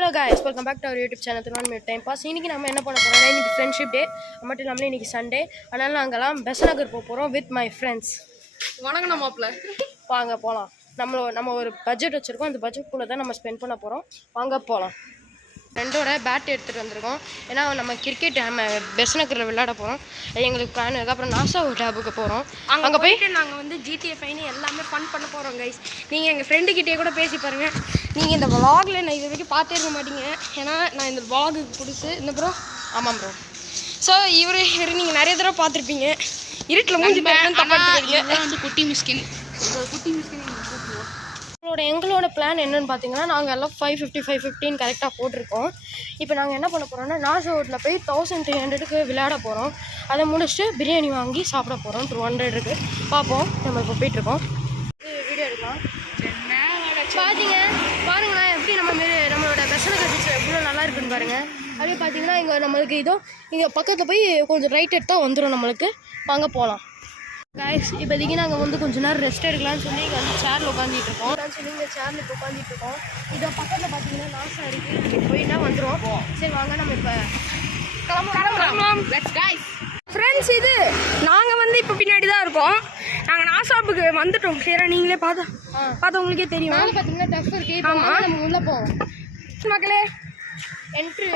Hello guys, welcome back to our YouTube channel. Time pass. இன்னைக்கு நம்ம என்ன பண்ண போறோம்னா இன்னைக்கு ஃப்ரெண்ட்ஷிப் டே. மட்டும் இல்லாமல் இன்னைக்கு சண்டே. அதனால நாங்கலாம் பெசநகர் போக போறோம் வித் மை ஃப்ரெண்ட்ஸ். வணக்கம் மாப்ள. வாங்க போலாம். நம்ம ஒரு பட்ஜெட் வச்சிருக்கோம். அந்த பட்ஜெட் குள்ள தான் நம்ம ஸ்பெண்ட் பண்ண போறோம். வாங்க போலாம். ஃப்ரெண்டோட பேட் எடுத்துகிட்டு வந்திருக்கோம். ஏன்னா நம்ம கிரிக்கெட் நம்ம பெசநகரில் விளையாட போகிறோம். எங்களுக்கு பிளான் இருக்குது. அப்புறம் நாசா டேபுக்கு போகிறோம். அங்கே போயிட்டு நாங்கள் வந்து GTA5 எல்லாமே ஃபன் பண்ண போகிறோம் கைஸ். நீங்கள் எங்கள் ஃப்ரெண்டுக்கிட்டே கூட பேசி பாருங்கள். நீங்கள் இந்த விளாகில் நான் இது வரைக்கும் பார்த்தே இருக்க மாட்டீங்க. ஏன்னா நான் இந்த விளாகுக்கு பிடிச்சி இந்த ப்ரோ ஆமாம் ப்ரோ. ஸோ இவர் நீங்கள் நிறைய தடவை பார்த்துருப்பீங்க. இருட்டில் மூஞ்சி வந்து குட்டி மிஸ்கின் எங்களோட பிளான் என்னென்னு பார்த்தீங்கன்னா நாங்கள் எல்லாம் 550 கரெக்டாக போட்டிருக்கோம். இப்போ நாங்கள் என்ன பண்ண போகிறோம்னா நாசா ரோட்டில் போய் 1300க்கு விளையாட போகிறோம். அதை முடிச்சுட்டு பிரியாணி வாங்கி சாப்பிட போகிறோம். 200க்கு பார்ப்போம். நம்ம இப்போ போயிட்டுருக்கோம். வீடியோ எடுக்கலாம். பாருங்களா எப்படி நம்மளோட பெசநகர் பீச் எவ்வளோ நல்லா இருக்குன்னு பாருங்கள். அப்படியே பார்த்தீங்கன்னா இங்கே நம்மளுக்கு இங்கே பக்கத்தில் போய் கொஞ்சம் ரைட் எடுத்தால் வந்துடும் நம்மளுக்கு. வாங்க போகலாம் கைஸ். இப்போதைக்கு நாங்கள் வந்து கொஞ்சம் நேரம் ரெஸ்ட் எடுக்கலாம்னு சொல்லி இங்கே வந்து சேரில் உட்காந்துட்டு இருக்கோம். சொல்லி இங்கே சேரில் இப்போ உட்காந்துட்டு இருக்கோம். இதை பக்கத்தில் பார்த்தீங்கன்னா நாசா இருக்குது. நாங்கள் போயிட்டா வந்துடுவோம். சரி வாங்க நம்ம இப்போ கிளம்பலாம். ஃப்ரெண்ட்ஸ் இது நாங்கள் வந்து இப்போ பின்னாடி தான் இருக்கோம். நாங்கள் நாசாப்புக்கு வந்துட்டோம். சரி நீங்களே பார்த்தவங்களுக்கே தெரியும். பார்த்தீங்கன்னா டஃப் இருக்குது. ஆமாம் நம்ம உள்ளே போவோம் மக்களே. என்ட்ரி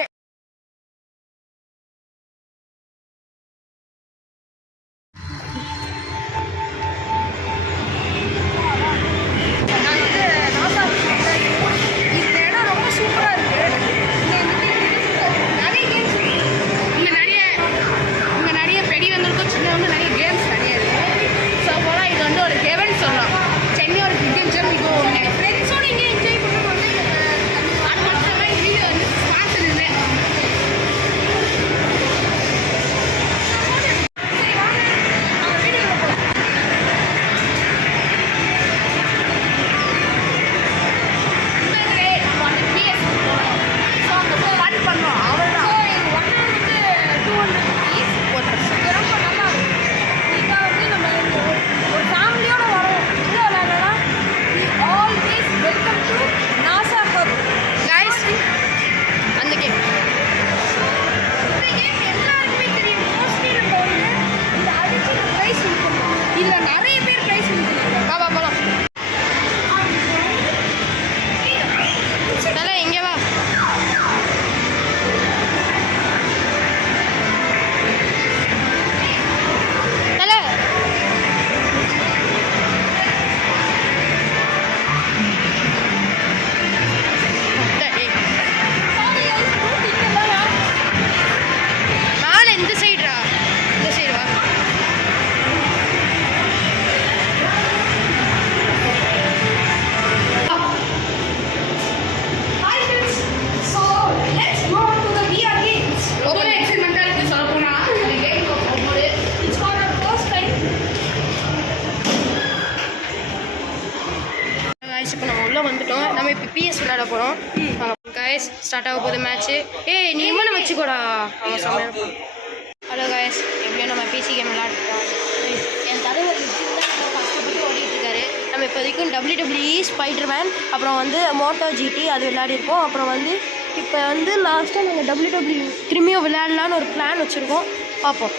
இப்போ நம்ம உள்ளே வந்துட்டோம். நம்ம இப்போ PS விளையாட போகிறோம். கைஸ் ஸ்டார்ட் ஆக போகுது மேட்ச்சு. நீ என்ன வச்சுக்கோடா அவங்க சமையல். ஹலோ கைஸ், எப்படியோ நம்ம PC கேம் விளையாடுறோம். என் தலைவர் கஷ்டப்பட்டு ஓடிட்டு இருக்காரு. நம்ம இப்போதைக்கும் WWE ஸ்பைடர்மேன் அப்புறம் வந்து மோட்டோ GT அது விளையாடிருக்கோம். அப்புறம் வந்து இப்போ வந்து லாஸ்ட்டாக நாங்கள் WWE திரும்பியும் விளையாடலான்னு ஒரு பிளான் வச்சுருக்கோம். பார்ப்போம்.